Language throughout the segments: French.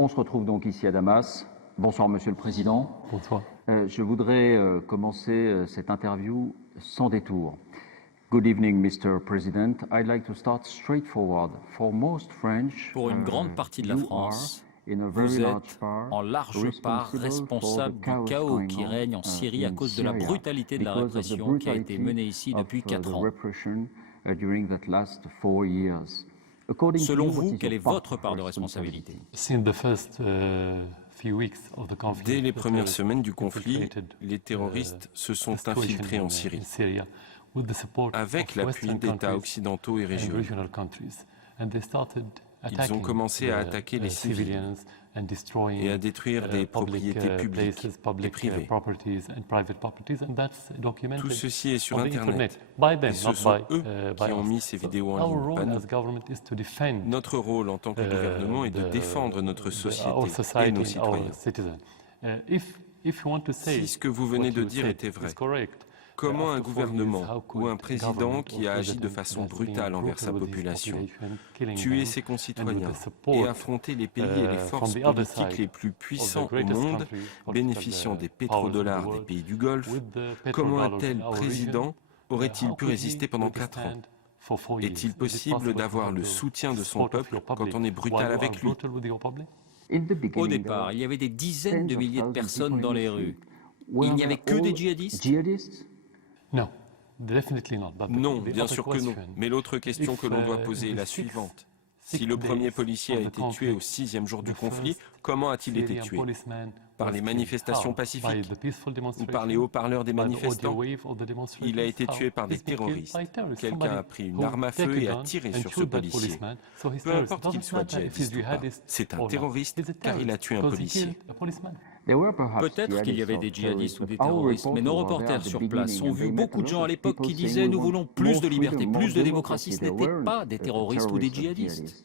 On se retrouve donc ici à Damas. Bonsoir Monsieur le Président. Bonsoir. Je voudrais commencer cette interview sans détour. Good evening, Mr. President. I'd like to start straightforward. For most French, pour une grande partie de la France, vous êtes en large part responsable du chaos qui règne en Syrie à cause de la brutalité de la répression qui a été menée ici depuis 4 ans. Selon vous, quelle est votre part de responsabilité? Dès les premières semaines du conflit, les terroristes se sont infiltrés en Syrie, avec l'appui d'États occidentaux et régionaux. Ils ont commencé à attaquer les civils et à détruire des propriétés publiques et privées. Tout ceci est sur Internet, et ce sont eux qui ont mis ces vidéos en ligne, pas nous. Notre rôle en tant que gouvernement est de défendre notre société et nos citoyens. Si ce que vous venez de dire était vrai, comment un gouvernement ou un président qui a agi de façon brutale envers sa population, tué ses concitoyens et affronté les pays et les forces politiques les plus puissants au monde, bénéficiant des pétrodollars des pays du Golfe, comment un tel président aurait-il pu résister pendant 4 ans? Est-il possible d'avoir le soutien de son peuple quand on est brutal avec lui? Au départ, il y avait des dizaines de milliers de personnes dans les rues. Il n'y avait que des djihadistes? Non, bien sûr que non. Mais l'autre question que l'on doit poser est la suivante. Si le premier policier a été tué au 6e jour du conflit, comment a-t-il été tué? Par les manifestations pacifiques ou par les haut-parleurs des manifestants? Il a été tué par des terroristes. Quelqu'un a pris une arme à feu et a tiré sur ce policier. Peu importe qu'il soit djihadiste ou pas, c'est un terroriste car il a tué un policier. Peut-être qu'il y avait des djihadistes ou des terroristes, mais nos reporters sur place ont vu beaucoup de gens à l'époque qui disaient « Nous voulons plus de liberté, plus de démocratie ». Ce n'étaient pas des terroristes ou des djihadistes.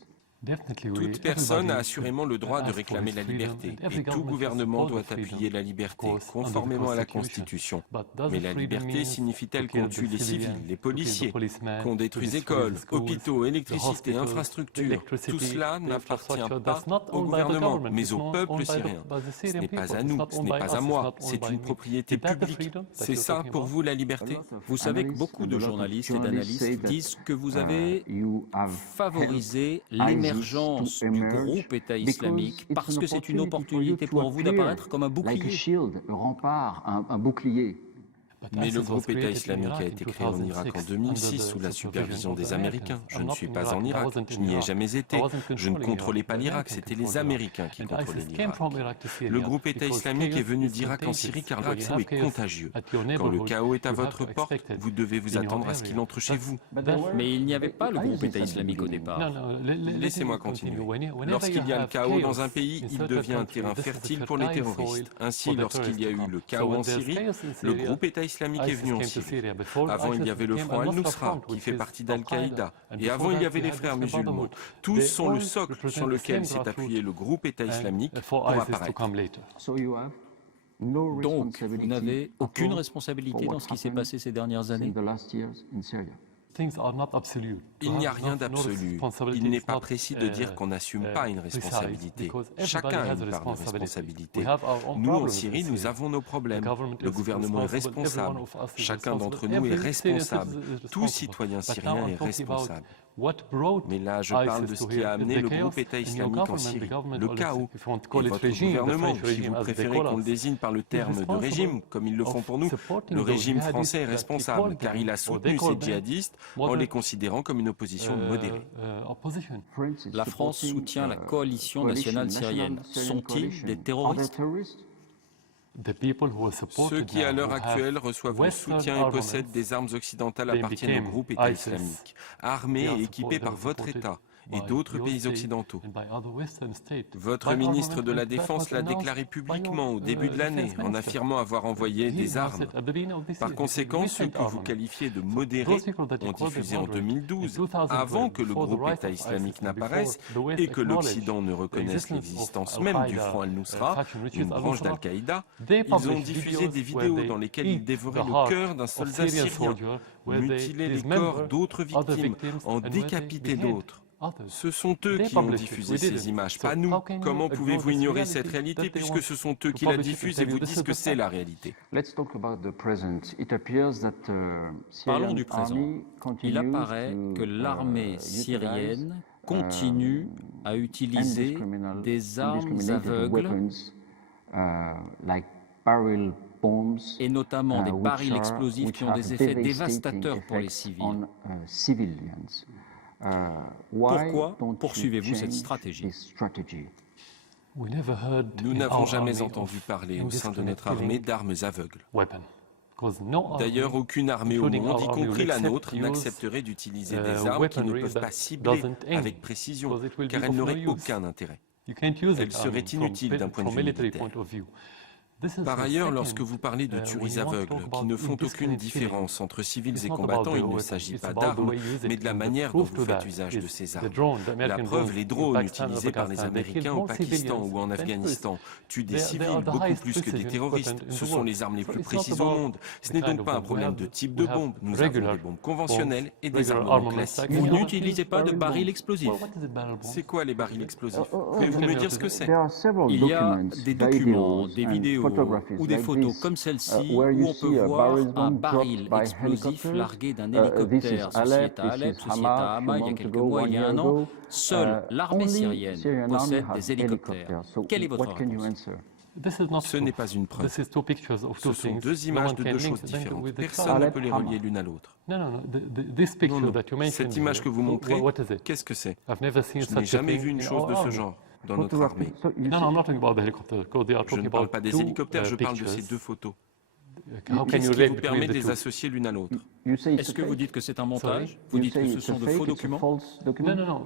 Toute personne a assurément le droit de réclamer la liberté, et tout gouvernement doit appuyer la liberté, conformément à la Constitution. Mais la liberté signifie-t-elle qu'on tue les civils, les policiers, qu'on détruise écoles, hôpitaux, électricité, infrastructures? Tout cela n'appartient pas au gouvernement, mais au peuple syrien. Ce n'est pas à nous, ce n'est pas à moi, c'est une propriété publique. C'est ça pour vous la liberté? Vous savez que beaucoup de journalistes et d'analystes disent que vous avez favorisé l'émergence du groupe État islamique parce que c'est une opportunité pour vous d'apparaître comme un bouclier. Un bouclier. Mais le groupe État islamique a été créé en Irak en 2006 sous la supervision des Américains. Je ne suis pas en Irak, je n'y ai jamais été. Je ne contrôlais pas l'Irak, c'était les Américains qui contrôlaient l'Irak. Le groupe État islamique est venu d'Irak en Syrie car le chaos est contagieux. Quand le chaos est à votre porte, vous devez vous attendre à ce qu'il entre chez vous. Mais il n'y avait pas le groupe État islamique au départ. Laissez-moi continuer. Lorsqu'il y a le chaos dans un pays, il devient un terrain fertile pour les terroristes. Ainsi, lorsqu'il y a eu le chaos en Syrie, le groupe État islamique est venu en Syrie. Avant, il y avait le front Al-Nusra, qui fait partie d'Al-Qaïda. Et avant, il y avait les frères musulmans. Tous sont le socle sur lequel s'est appuyé le groupe État islamique pour apparaître. Donc, vous n'avez aucune responsabilité dans ce qui s'est passé ces dernières années? Il n'y a rien d'absolu. Il n'est pas précis de dire qu'on n'assume pas une responsabilité. Chacun a une part de responsabilité. Nous, en Syrie, nous avons nos problèmes. Le gouvernement est responsable. Chacun d'entre nous est responsable. Tout citoyen syrien est responsable. Mais là, je parle de ce qui a amené le groupe État islamique en Syrie, le chaos. Et votre gouvernement, si vous préférez qu'on le désigne par le terme de régime, comme ils le font pour nous, le régime français est responsable, car il a soutenu ces djihadistes en les considérant comme une opposition modérée. La France soutient la coalition nationale syrienne. Sont-ils des terroristes? Ceux qui, à l'heure actuelle, reçouvent le soutien et possèdent des armes occidentales appartiennent au groupe État islamique, armés et équipés par votre État et d'autres pays occidentaux. Votre ministre de la Défense l'a déclaré publiquement au début de l'année en affirmant avoir envoyé des armes. Par conséquent, ceux que vous qualifiez de modérés ont diffusé en 2012, avant que le groupe État islamique n'apparaisse et que l'Occident ne reconnaisse l'existence même du front Al-Nusra, une branche d'Al-Qaïda, ils ont diffusé des vidéos dans lesquelles ils dévoraient le cœur d'un soldat syrien, mutilaient les corps d'autres victimes, en décapitaient d'autres. Ce sont eux qui ont diffusé ces images, pas nous. Comment pouvez-vous ignorer cette réalité puisque ce sont eux qui la diffusent et vous disent que c'est la réalité? Parlons du présent. Il apparaît que l'armée syrienne continue à utiliser des armes aveugles et notamment des barils explosifs qui ont des effets dévastateurs pour les civils. Pourquoi poursuivez-vous cette stratégie? Nous n'avons jamais entendu parler au sein de notre armée d'armes aveugles. D'ailleurs, aucune armée au monde, y compris la nôtre, n'accepterait d'utiliser des armes qui ne peuvent pas cibler avec précision, car elles n'auraient aucun intérêt. Elles seraient inutiles d'un point de vue militaire. Par ailleurs, lorsque vous parlez de tueries aveugles qui ne font aucune différence entre civils et combattants, il ne s'agit pas d'armes, mais de la manière dont vous faites usage de ces armes. La preuve, les drones utilisés par les Américains au Pakistan ou en Afghanistan tuent des civils beaucoup plus que des terroristes. Ce sont les armes les plus précises au monde. Ce n'est donc pas un problème de type de bombe. Nous avons des bombes conventionnelles et des armements classiques. Vous n'utilisez pas de barils explosifs. C'est quoi les barils explosifs? Pouvez-vous me dire ce que c'est? Il y a des documents, des vidéos ou des photos comme celle-ci où on peut voir un baril explosif largué d'un hélicoptère. Ceci est à Alep, ceci est à Hama, il y a quelques mois, il y a un an. Seule l'armée syrienne possède des hélicoptères. Quelle est votre réponse? Ce n'est pas une preuve. Ce sont deux images de deux choses différentes. Personne ne peut les relier l'une à l'autre. Non, cette image que vous montrez, qu'est-ce que c'est? Je n'ai jamais vu une chose de ce genre dans notre armée. Je ne parle pas des hélicoptères, je parle de ces deux photos. Qu'est-ce qui vous permet de les associer l'une à l'autre? Est-ce que vous dites que c'est un montage? Vous dites que ce sont de faux documents? Non.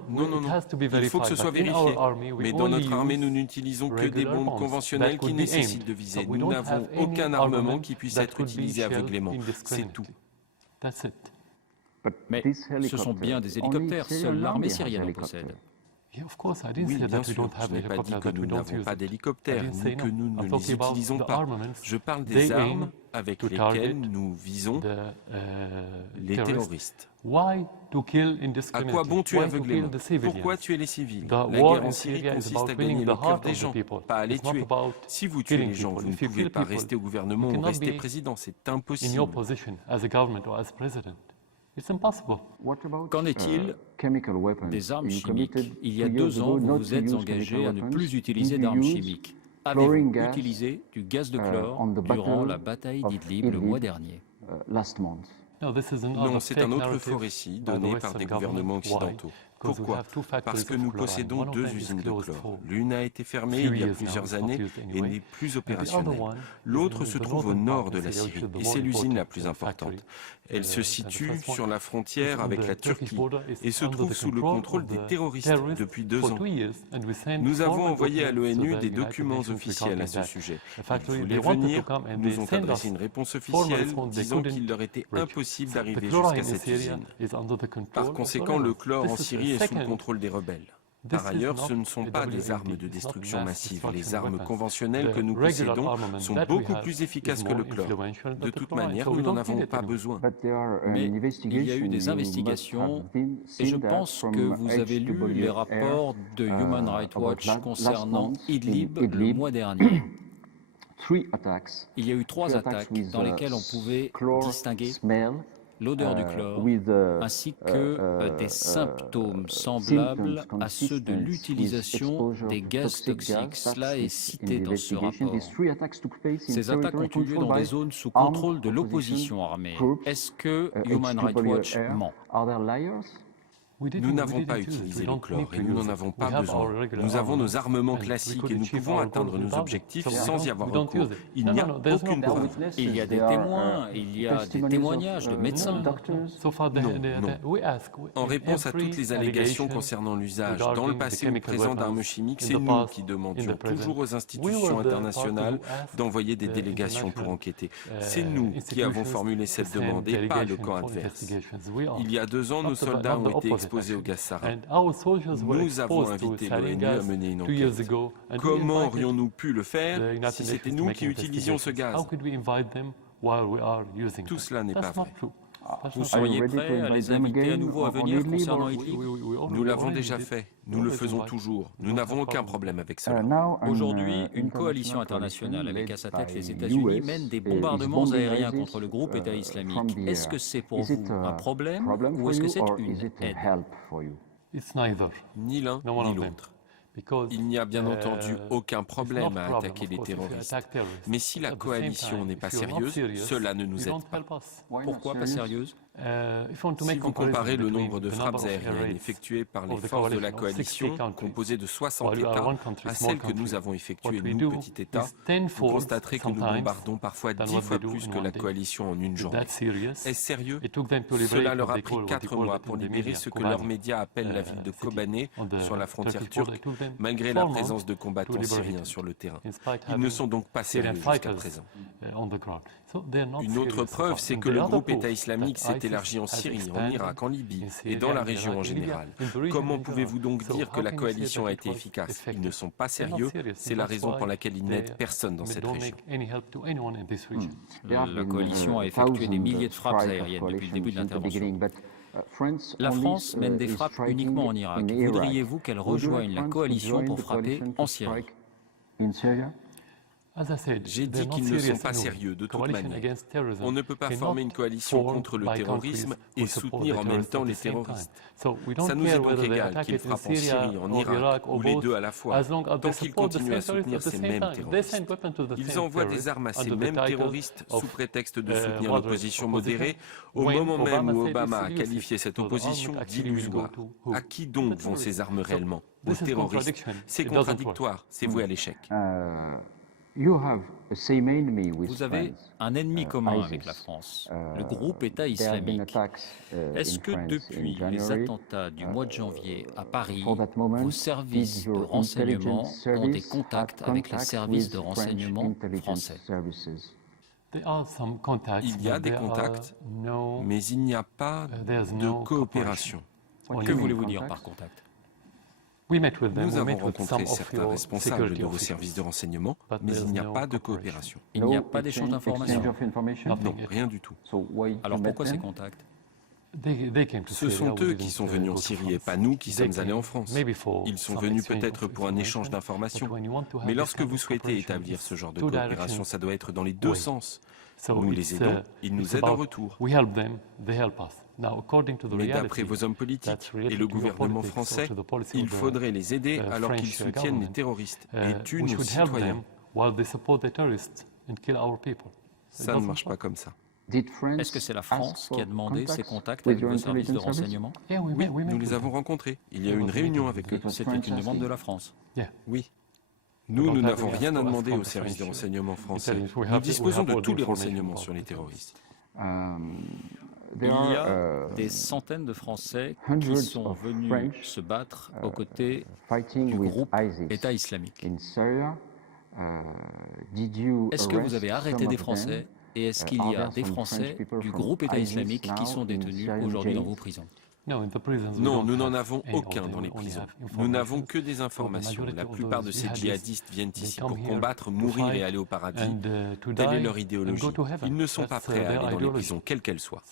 Il faut que ce soit vérifié. Mais dans notre armée, nous n'utilisons que des bombes conventionnelles qui nécessitent de viser. Nous n'avons aucun armement qui puisse être utilisé aveuglément. C'est tout. Mais ce sont bien des hélicoptères. Seule l'armée syrienne en possède. Oui, bien sûr. Je n'ai pas dit que nous n'avons pas d'hélicoptères, ni que nous ne les utilisons pas. Je parle des armes avec lesquelles nous visons les terroristes. À quoi bon tuer aveuglément? Pourquoi tuer les civils? La guerre en Syrie consiste à gagner le cœur des gens, pas à les tuer. Si vous tuez les gens, vous ne pouvez pas rester au gouvernement ou rester président, c'est impossible. Qu'en est-il des armes chimiques? Il y a 2 ans, vous vous êtes engagé à ne plus utiliser d'armes chimiques. Avez-vous utilisé du gaz de chlore durant la bataille d'Idlib le mois dernier? Non, c'est un autre faux récit donné par des gouvernements occidentaux. Pourquoi? Parce que nous possédons 2 usines de chlore. L'une a été fermée il y a plusieurs années et n'est plus opérationnelle. L'autre se trouve au nord de la Syrie et c'est l'usine la plus importante. Elle se situe sur la frontière avec la Turquie et se trouve sous le contrôle des terroristes depuis 2 ans. Nous avons envoyé à l'ONU des documents officiels à ce sujet. Ils voulaient venir, nous ont adressé une réponse officielle disant qu'il leur était impossible d'arriver jusqu'à cette usine. Par conséquent, le chlore en Syrie est sous le contrôle des rebelles. Par ailleurs, ce ne sont pas des armes de destruction massive. Les armes conventionnelles que nous possédons sont beaucoup plus efficaces que le chlore. De toute manière, nous n'en avons pas besoin. Mais il y a eu des investigations et je pense que vous avez lu les rapports de Human Rights Watch concernant Idlib le mois dernier. Il y a eu 3 attaques dans lesquelles on pouvait distinguer l'odeur du chlore, ainsi que des symptômes semblables à ceux de l'utilisation des gaz toxiques. Cela est cité dans ce rapport. Ces attaques ont eu lieu dans des zones sous contrôle de l'opposition armée. Est-ce que Human Rights Watch ment? Nous n'avons pas utilisé le chlore et nous n'en avons pas besoin. Nous avons nos armements classiques et nous pouvons atteindre nos objectifs sans y avoir recours. Il n'y a aucune preuve. Il y a des témoins, il y a des témoignages de médecins. Non. En réponse à toutes les allégations concernant l'usage dans le passé ou présent d'armes chimiques, c'est nous qui demandions toujours aux institutions internationales d'envoyer des délégations pour enquêter. C'est nous qui avons formulé cette demande et pas le camp adverse. Il y a 2 ans, nos soldats ont été exposés au gaz sarin. Nous avons invité l'ONU à mener une enquête. Comment aurions-nous pu le faire si c'était nous qui utilisions ce gaz? Tout cela n'est pas vrai. Vous seriez prêt à les inviter à nouveau à venir concernant Idlib? Nous l'avons déjà fait. Nous le faisons toujours. Nous n'avons aucun problème avec cela. Aujourd'hui, une coalition internationale avec à sa tête les États-Unis mène des bombardements aériens contre le groupe État islamique. Est-ce que c'est pour vous un problème ou est-ce que c'est une aide? Ni l'un ni l'autre. Il n'y a bien entendu aucun problème à attaquer les terroristes. Mais si la coalition n'est pas sérieuse, cela ne nous aide pas. Pourquoi pas sérieuse? Si vous comparez le nombre de frappes aériennes effectuées par les forces de la coalition, composées de 60 États, à celles que nous avons effectuées, nous, petit État, vous constaterez que nous bombardons parfois 10 fois plus que la coalition en une journée. Est-ce sérieux? Cela leur a pris 4 mois pour libérer ce que leurs médias appellent la ville de Kobané, sur la frontière turque, malgré la présence de combattants syriens sur le terrain. Ils ne sont donc pas sérieux jusqu'à présent. Une autre preuve, c'est que le groupe État islamique s'est élargi en Syrie, en Irak, en Libye et dans la région en général. Comment pouvez-vous donc dire que la coalition a été efficace? Ils ne sont pas sérieux, c'est la raison pour laquelle ils n'aident personne dans cette région. La coalition a effectué des milliers de frappes aériennes depuis le début de l'intervention. La France mène des frappes uniquement en Irak. Voudriez-vous qu'elle rejoigne la coalition pour frapper en Syrie? J'ai dit qu'ils ne sont pas sérieux de toute manière. On ne peut pas former une coalition contre le terrorisme et soutenir en même temps les terroristes. Ça nous est donc égal qu'ils frappent en Syrie, en Irak ou les deux à la fois, tant qu'ils continuent à soutenir ces mêmes terroristes. Ils envoient des armes à ces mêmes terroristes sous prétexte de soutenir l'opposition modérée, au moment même où Obama a qualifié cette opposition d'illusoire. À qui donc vont ces armes réellement? Aux terroristes. C'est contradictoire, c'est voué à l'échec. Vous avez un ennemi commun avec la France, le groupe État islamique. Est-ce que depuis les attentats du mois de janvier à Paris, vos services de renseignement ont des contacts avec les services de renseignement français? Il y a des contacts, mais il n'y a pas de coopération. Que voulez-vous dire par contact? Nous avons rencontré certains responsables de vos services de renseignement, mais il n'y a pas de coopération. Il n'y a pas d'échange d'informations? Non, rien du tout. Alors pourquoi ces contacts? Ce sont eux qui sont venus en Syrie et pas nous qui sommes allés en France. Ils sont venus peut-être pour un échange d'informations. Mais lorsque vous souhaitez établir ce genre de coopération, ça doit être dans les deux sens. Nous les aidons, ils nous aident en retour. Mais d'après vos hommes politiques et le gouvernement français, il faudrait les aider alors qu'ils soutiennent les terroristes et tuent nos citoyens. Ça ne marche pas comme ça. Est-ce que c'est la France qui a demandé ces contacts avec vos services de renseignement? Oui, nous les avons rencontrés. Il y a eu une réunion avec eux. C'était une demande de la France? Oui. Nous n'avons rien à demander aux services de renseignement français. Nous disposons de tous les renseignements sur les terroristes. Il y a des centaines de Français qui sont venus se battre aux côtés du groupe État islamique. Est-ce que vous avez arrêté des Français et est-ce qu'il y a des Français du groupe État islamique qui sont détenus aujourd'hui dans vos prisons? Non, nous n'en avons aucun dans les prisons. Nous n'avons que des informations. La plupart de ces djihadistes viennent ici pour combattre, mourir et aller au paradis. Telle est leur idéologie. Ils ne sont pas prêts à aller dans les prisons, quelles qu'elles soient.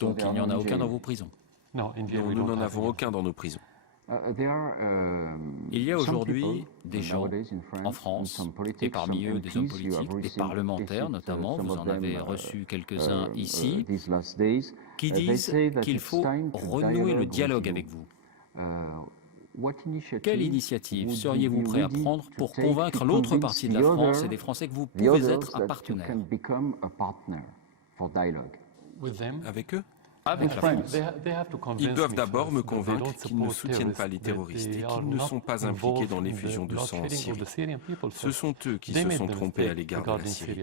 Donc il n'y en a aucun dans vos prisons? Non, nous n'en avons aucun dans nos prisons. Il y a aujourd'hui des gens en France, et parmi eux des hommes politiques, des parlementaires notamment, vous en avez reçu quelques-uns ici, qui disent qu'il faut renouer le dialogue avec vous. Quelle initiative seriez-vous prêt à prendre pour convaincre l'autre partie de la France et des Français que vous pouvez être un partenaire? Avec eux? Avec la France. Ils doivent d'abord me convaincre qu'ils ne soutiennent pas les terroristes et qu'ils ne sont pas impliqués dans l'effusion de sang en Syrie. Ce sont eux qui se sont trompés à l'égard de la Syrie.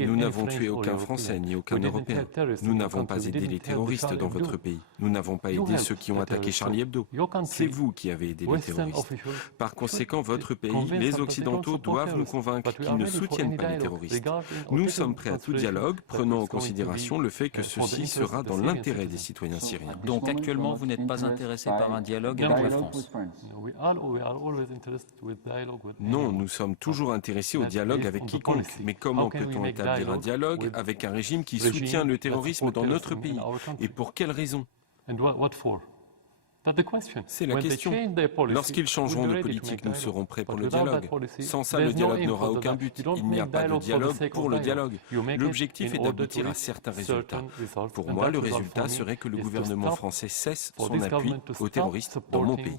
Nous n'avons tué aucun Français ni aucun Européen. Nous n'avons pas aidé les terroristes dans votre pays. Nous n'avons pas aidé ceux qui ont attaqué Charlie Hebdo. C'est vous qui avez aidé les terroristes. Par conséquent, votre pays, les Occidentaux doivent nous convaincre qu'ils ne soutiennent pas les terroristes. Nous sommes prêts à tout dialogue, prenant en considération le fait que ceci sera dans l'intérêt l'intérêt des citoyens syriens. Donc actuellement, vous n'êtes pas intéressé par un dialogue avec la France? Non, nous sommes toujours intéressés au dialogue avec quiconque. Mais comment peut-on établir un dialogue avec un régime qui soutient le terrorisme dans notre pays? Et pour quelles raisons? C'est la question. Lorsqu'ils changeront de politique, nous serons prêts pour le dialogue. Sans ça, le dialogue n'aura aucun but. Il n'y a pas de dialogue pour le dialogue. L'objectif est d'aboutir à certains résultats. Pour moi, le résultat serait que le gouvernement français cesse son appui aux terroristes dans mon pays.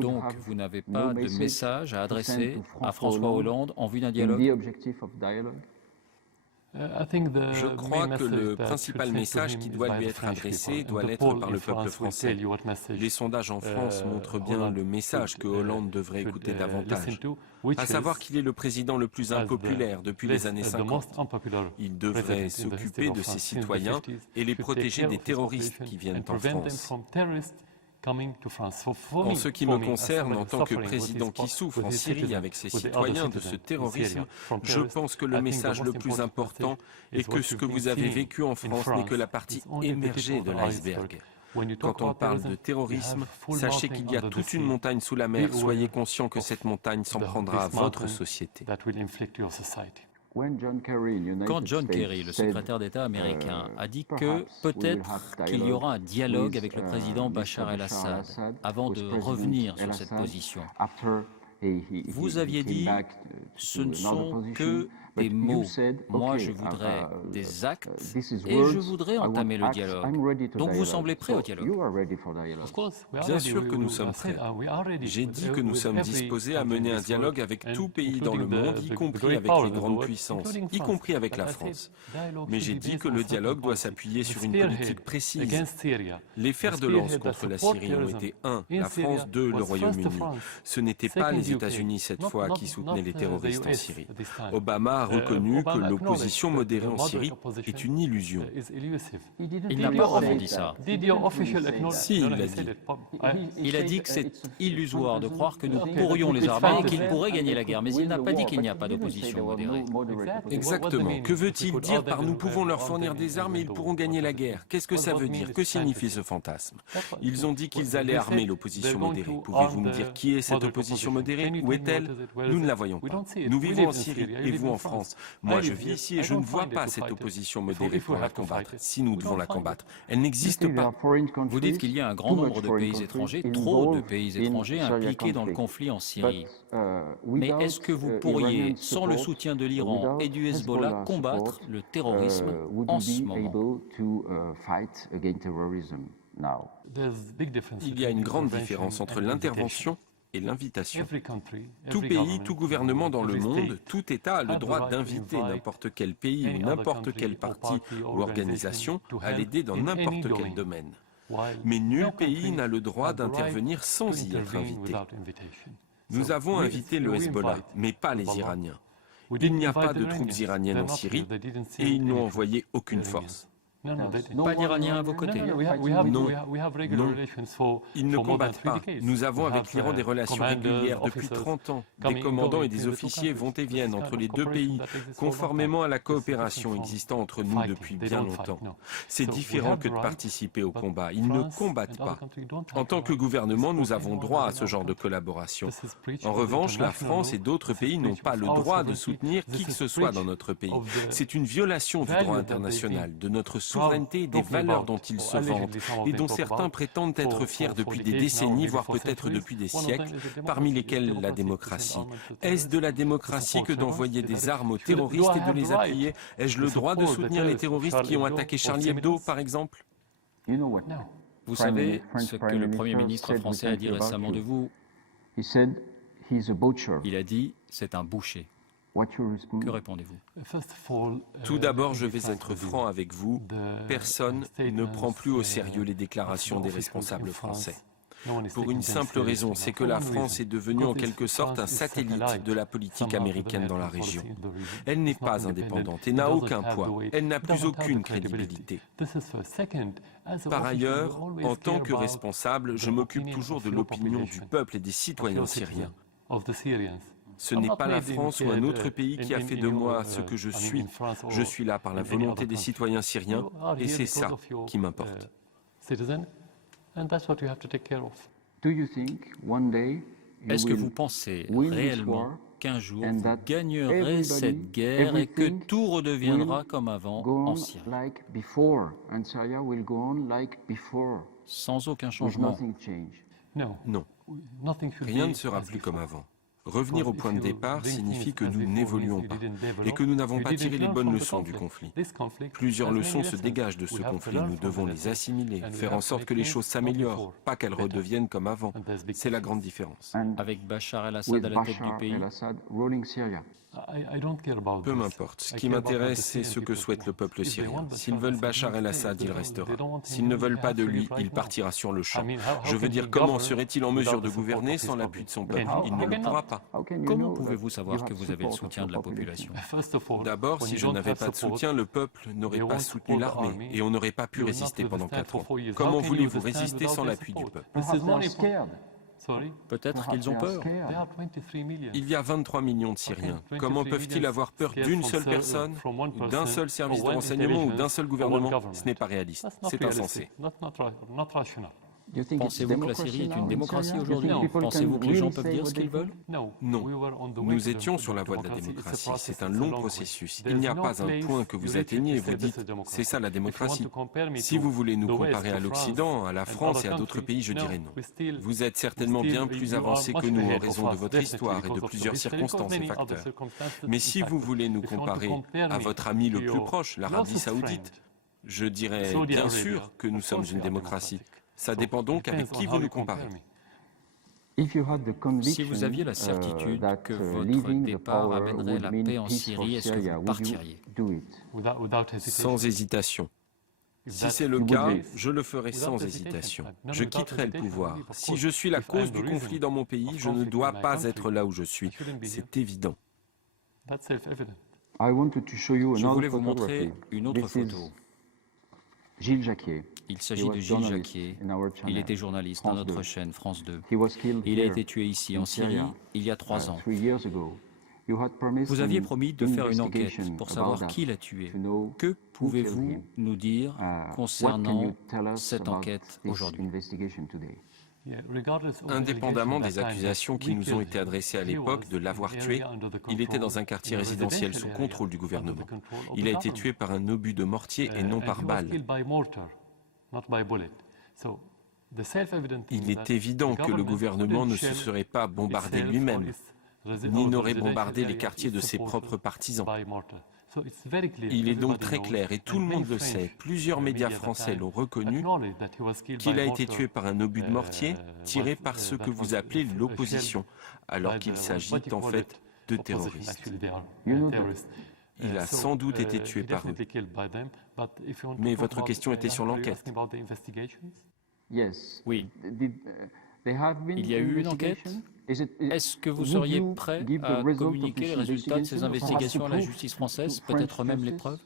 Donc, vous n'avez pas de message à adresser à François Hollande en vue d'un dialogue? Je crois que le principal message qui doit lui être adressé doit l'être par le peuple français. Les sondages en France montrent bien le message que Hollande devrait écouter davantage, à savoir qu'il est le président le plus impopulaire depuis les années 50. Il devrait s'occuper de ses citoyens et les protéger des terroristes qui viennent en France. En ce qui me concerne, en tant que président qui souffre en Syrie avec ses citoyens de ce terrorisme, je pense que le message le plus important est que ce que vous avez vécu en France n'est que la partie émergée de l'iceberg. Quand on parle de terrorisme, sachez qu'il y a toute une montagne sous la mer. Soyez conscient que cette montagne s'en prendra à votre société. Quand John Kerry, le secrétaire d'État américain, a dit que peut-être qu'il y aura un dialogue avec le président Bachar el-Assad avant de revenir sur cette position, vous aviez dit ce ne sont que des mots. Moi, je voudrais des actes et je voudrais entamer le dialogue. Donc, vous semblez prêt au dialogue? Bien sûr que nous sommes prêts. J'ai dit que nous sommes disposés à mener un dialogue avec tout pays dans le monde, y compris avec les grandes puissances, y compris avec la France. Mais j'ai dit que le dialogue doit s'appuyer sur une politique précise. Les fers de lance contre la Syrie ont été 1. La France, 2. Le Royaume-Uni. Ce n'était pas les États-Unis cette fois qui soutenaient les terroristes en Syrie. Obama a reconnu que l'opposition modérée en Syrie est une illusion. Il n'a pas vraiment dit ça. Si, il l'a dit. Il a dit que c'est illusoire de croire que nous pourrions les armer et qu'ils pourraient gagner la guerre, mais il n'a pas dit qu'il n'y a pas d'opposition modérée. Exactement. Que veut-il dire par nous pouvons leur fournir des armes et ils pourront gagner la guerre? Qu'est-ce que ça veut dire? Que signifie ce fantasme? Ils ont dit qu'ils allaient armer l'opposition modérée. Pouvez-vous me dire qui est cette opposition modérée? Où est-elle? Nous ne la voyons pas. Nous vivons en Syrie et vous en France. Moi, je vis ici et je ne vois pas cette opposition modérée pour la combattre. Si nous devons la combattre, elle n'existe pas. Vous dites qu'il y a un grand nombre de pays étrangers, trop de pays étrangers impliqués dans le conflit en Syrie. Mais est-ce que vous pourriez, sans le soutien de l'Iran et du Hezbollah, combattre le terrorisme en ce moment? Il y a une grande différence entre l'intervention et l'invitation. Tout pays, tout gouvernement dans le monde, tout État a le droit d'inviter n'importe quel pays ou n'importe quel parti ou organisation à l'aider dans n'importe quel domaine. Mais nul pays n'a le droit d'intervenir sans y être invité. Nous avons invité le Hezbollah, mais pas les Iraniens. Il n'y a pas de troupes iraniennes en Syrie et ils n'ont envoyé aucune force. Pas d'Iraniens à vos côtés? Non, ils ne combattent pas. Nous avons avec l'Iran des relations régulières depuis 30 ans. Des commandants et des officiers vont et viennent entre les deux pays, conformément à la coopération existant entre nous depuis bien longtemps. C'est différent que de participer au combat. Ils ne combattent pas. En tant que gouvernement, nous avons droit à ce genre de collaboration. En revanche, la France et d'autres pays n'ont pas le droit de soutenir qui que ce soit dans notre pays. C'est une violation du droit international, de notre souveraineté et des valeurs dont ils se vantent et dont certains prétendent être fiers depuis des décennies, voire peut-être depuis des siècles, parmi lesquels la démocratie. Est-ce de la démocratie que d'envoyer des armes aux terroristes et de les appuyer? Ai-je le droit de soutenir les terroristes qui ont attaqué Charlie Hebdo, par exemple? Vous savez ce que le Premier ministre français a dit récemment de vous? Il a dit « c'est un boucher ». Que répondez-vous? Tout d'abord, je vais être franc avec vous. Personne ne prend plus au sérieux les déclarations des responsables français. Pour une simple raison, c'est que la France est devenue en quelque sorte un satellite de la politique américaine dans la région. Elle n'est pas indépendante et n'a aucun poids. Elle n'a plus aucune crédibilité. Par ailleurs, en tant que responsable, je m'occupe toujours de l'opinion du peuple et des citoyens syriens. Ce n'est pas la France ou un autre pays qui a fait de moi ce que je suis. Je suis là par la volonté des citoyens syriens et c'est ça qui m'importe. Est-ce que vous pensez réellement qu'un jour vous gagnerez cette guerre et que tout redeviendra comme avant en Syrie, sans aucun changement? Non, rien ne sera plus comme avant. Revenir au point de départ signifie que nous n'évoluons pas et que nous n'avons pas tiré les bonnes leçons du conflit. Plusieurs leçons se dégagent de ce conflit. Nous devons les assimiler, faire en sorte que les choses s'améliorent, pas qu'elles redeviennent comme avant. C'est la grande différence. Avec Bachar el-Assad à la tête du pays, peu m'importe. Ce qui m'intéresse, c'est ce que souhaite le peuple syrien. S'ils veulent Bachar el-Assad, il restera. S'ils ne veulent pas de lui, il partira sur le champ. Je veux dire, comment serait-il en mesure de gouverner sans l'appui de son peuple? Il ne le pourra pas. Comment pouvez-vous savoir que vous avez le soutien de la population? D'abord, si je n'avais pas de soutien, le peuple n'aurait pas soutenu l'armée et on n'aurait pas pu résister pendant 4 ans. Comment voulez-vous résister sans l'appui du peuple? Peut-être qu'ils ont peur. Il y a 23 millions de Syriens. Comment peuvent-ils avoir peur d'une seule personne, ou d'un seul service de renseignement ou d'un seul gouvernement? Ce n'est pas réaliste, c'est insensé. Pensez-vous que la Syrie est une démocratie aujourd'hui? Pensez-vous que les gens peuvent dire ce qu'ils veulent? Non. Nous étions sur la voie de la démocratie. C'est un long processus. Il n'y a pas un point que vous atteignez et vous dites « c'est ça la démocratie ». Si vous voulez nous comparer à l'Occident, à la France et à d'autres pays, je dirais non. Vous êtes certainement bien plus avancés que nous en raison de votre histoire et de plusieurs circonstances et facteurs. Mais si vous voulez nous comparer à votre ami le plus proche, l'Arabie saoudite, je dirais bien sûr que nous sommes une démocratie. Ça dépend donc avec qui vous nous comparez. Si vous aviez la certitude que votre départ amènerait la paix en Syrie, est-ce que vous partiriez? Sans hésitation. Si c'est le cas, je le ferai sans hésitation. Je quitterai le pouvoir. Si je suis la cause du conflit dans mon pays, je ne dois pas être là où je suis. C'est évident. Je voulais vous montrer une autre photo. Gilles Jacquier. Il s'agit de Gilles Jacquier. Il était journaliste dans notre chaîne France 2. Il a été tué ici en Syrie il y a 3 ans. Vous aviez promis de faire une enquête pour savoir qui l'a tué. Que pouvez-vous nous dire concernant cette enquête aujourd'hui? Indépendamment des accusations qui nous ont été adressées à l'époque de l'avoir tué, il était dans un quartier résidentiel sous contrôle du gouvernement. Il a été tué par un obus de mortier et non par balle. Il est évident que le gouvernement ne se serait pas bombardé lui-même, ni n'aurait bombardé les quartiers de ses propres partisans. Il est donc très clair, et tout le monde le sait, plusieurs médias français l'ont reconnu, qu'il a été tué par un obus de mortier tiré par ce que vous appelez l'opposition, alors qu'il s'agit en fait de terroristes. Il a sans doute été tué par eux. Mais votre question était sur l'enquête. Oui. Il y a eu une enquête? Est-ce que vous seriez prêt à communiquer les résultats de ces investigations à la justice française, peut-être même les preuves?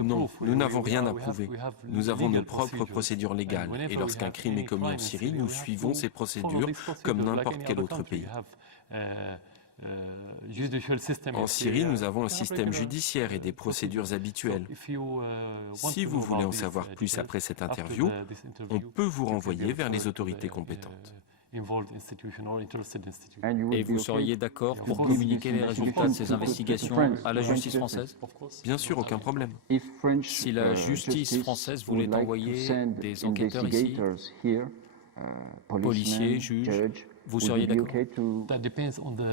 Non, nous n'avons rien à prouver. Nous avons nos propres procédures légales. Et lorsqu'un crime est commis en Syrie, nous suivons ces procédures comme n'importe quel autre pays. En Syrie, nous avons un système judiciaire et des procédures habituelles. Si vous voulez en savoir plus après cette interview, on peut vous renvoyer vers les autorités compétentes. Et vous seriez d'accord pour communiquer les résultats de ces investigations à la justice française? Bien sûr, aucun problème. Si la justice française voulait envoyer des enquêteurs ici, policiers, juges, vous seriez d'accord?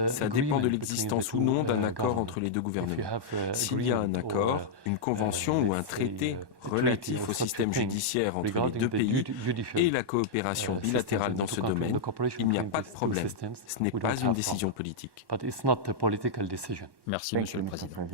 Ça dépend de l'existence ou non d'un accord entre les deux gouvernements. S'il y a un accord, une convention ou un traité relatif au système judiciaire entre les deux pays et la coopération bilatérale dans ce domaine, il n'y a pas de problème. Ce n'est pas une décision politique. Merci, Monsieur le Président.